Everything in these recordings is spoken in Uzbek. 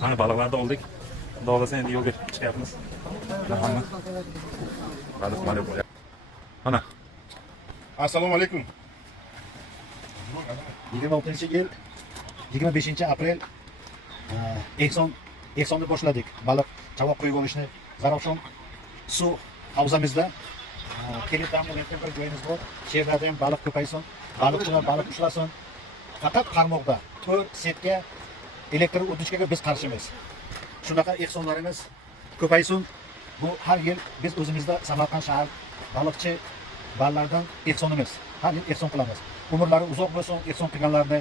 Hani balıklarda olduk. Doğrusu endi yo'lga chiqyapmiz. Hamma. Baliq bo'lyapti. Ana. Assalomu alaykum. 26-yil 25-aprel ehsonni boshladik. Baliq chavoq qo'yib olishni Zarafshon suv havzamizda kelib dam olayotgan bir joyimiz bor. Chevrada ham baliq ko'paysin, baliqchilar baliq ushlasin. Faqat qarmoqda 4 setka elektr o'tishga biz qarshimiz. Shunaqa ehsonlarimiz ko'paysin. Bu har yil biz o'zimizda Samarqand shahar baliqchi ballardan ehsonimiz. Har yil ehson qilamiz. Umrlari uzoq bo'lsin, ehson qilganlarni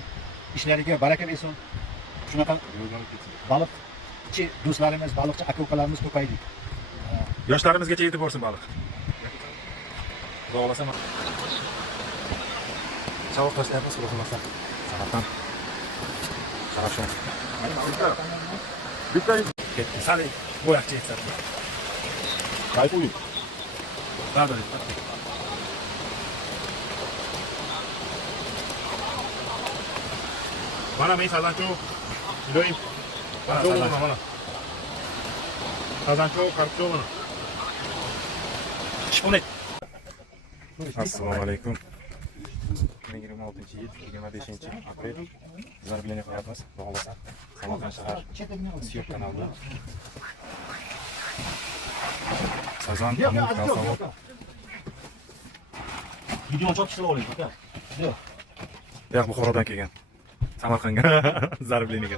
ishlariga baraka bersin. Shunaqa baliqchi do'stlarimiz, baliqchi aka-ukalarimiz ko'paydi. Yoshlarimizgacha yetib borsin baliq. Xudo xolasa. Chavoq tashlayapmiz, xudo xolasa. Samarqand. Zarafshon. Bitta ketdi. Sali bo'yaqcha yetsa. qaytib. Ba'da. Mana men Sazancho iloyim. Mana. Sazancho qarcho mana. Shunday. Assalomu alaykum. 26-yil 25-aprel zarbleni qilyapmiz. Xudo Samarqand shahar Syok kanalida. Sazan amur kalsavod. Videoni chopishni oling, aka. Yo'q. Yo'q, Buxorodan kelgan. Samarqandga zarbleniga.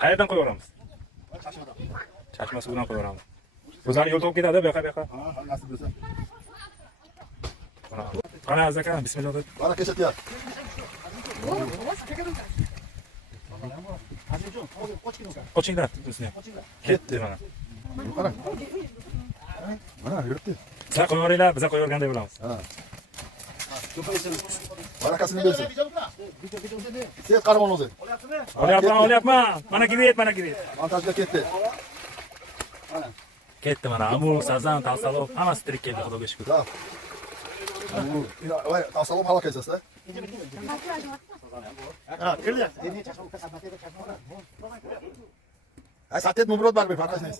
Qayerdan qo'yaveramiz? Chashma suvidan qo'yaveramiz. O'zlari yo'l topib ketadi, bu yoqqa. Ha, nasib bo'lsa. Qani aka, bismillah. Baraka ketyapti. Qochinglar, o'zini. Ketdi mana. Qarang. Mana yuribdi. Sizlar qo'yaveringlar, biz qo'yaverganda bo'lamiz. Ha. Barakasini bersin. Sen qarmon o'zi. Olyapman. Mana kiret. Montajga ketdi. Ketdi mana. Amur, Sazan, Talsalov hammasi tirik keldi, xudoga shukr. Ha. Voy, assalom halokasiz, ha? Ha, kirdi. Ay, satet mumrod bar bir farqasınız.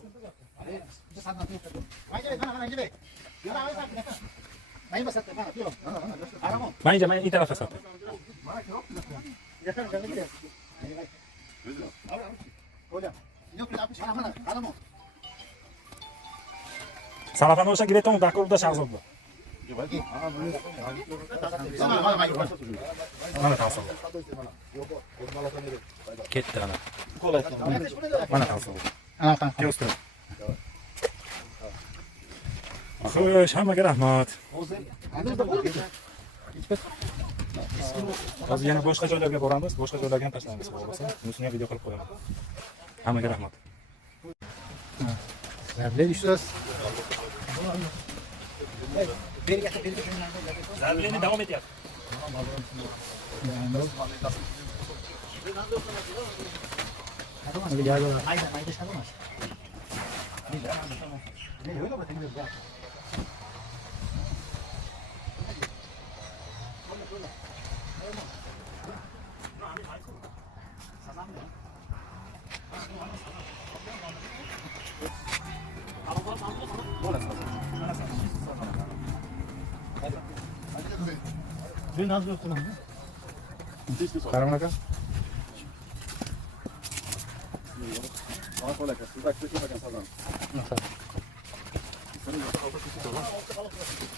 Mayinja, men iyi tarafga sotdim. Sarafan o'sha gireton dakurda shahzodda. Mana tasavvur. Ketdi ana. Mana tasavvur. Kelsin. Xo'sh, hammaga rahmat. Hozir yana boshqa joylarga boramiz, boshqa joylarga ham tashlaymiz, bo'lsa, bunisini video qilib qo'yaman. Hammaga rahmat. Zarbleni ishlas. Zarbleni davom etyapti. Ben az yoktum ama. Karaman aka.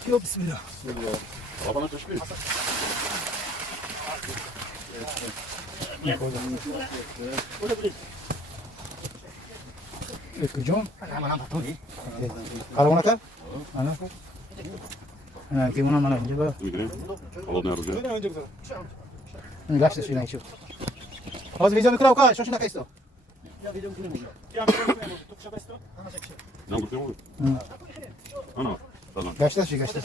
Yok, bismillah. Babana düşmüyor. John, Karaman aka. Ana. Ha, gimana mana juga. Холодное оружие. Gasta sih naik. Hozir videoni qilib qo'y, shu shunaqa isto. Нам купил. Ана. Gasta sih, gasta.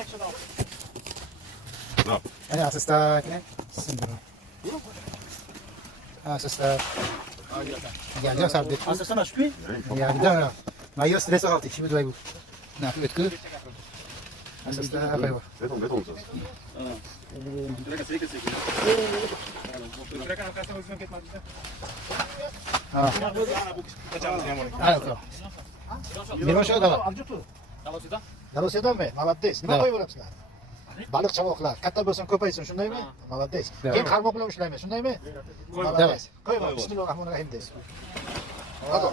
Да. Ana asista kerak. Asista. Geleceğim sabit. Asasana şüphe. Yani da. Mayıs stresi altı. Şimdi duygu. Ne yapıyor ki? Asista koyuyor. Ha. Ha, tamam. Miroş'a da var. Dalosiyada mı? Malatteys. Nima qo'yib yuborapsizlar? Baliq chavoqlar katta bo'lsin, ko'paysin, shundaymi? Malatteys. Keyin qarmoq bilan ushlaymiz, shundaymi? Malatteys. Qo'yib, bismillahir-rohmanir-rohim deysiz. Pardon.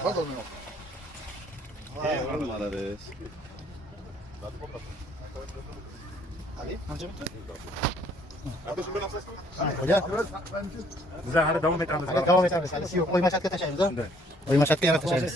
Ali, qancha bitta? Qo'ya. Bizlar hali davom etamiz. Hali davom etamiz. Hali yo'q, qo'yma chatga tashlaymiz-a? Qo'yma chatga yana tashlaymiz.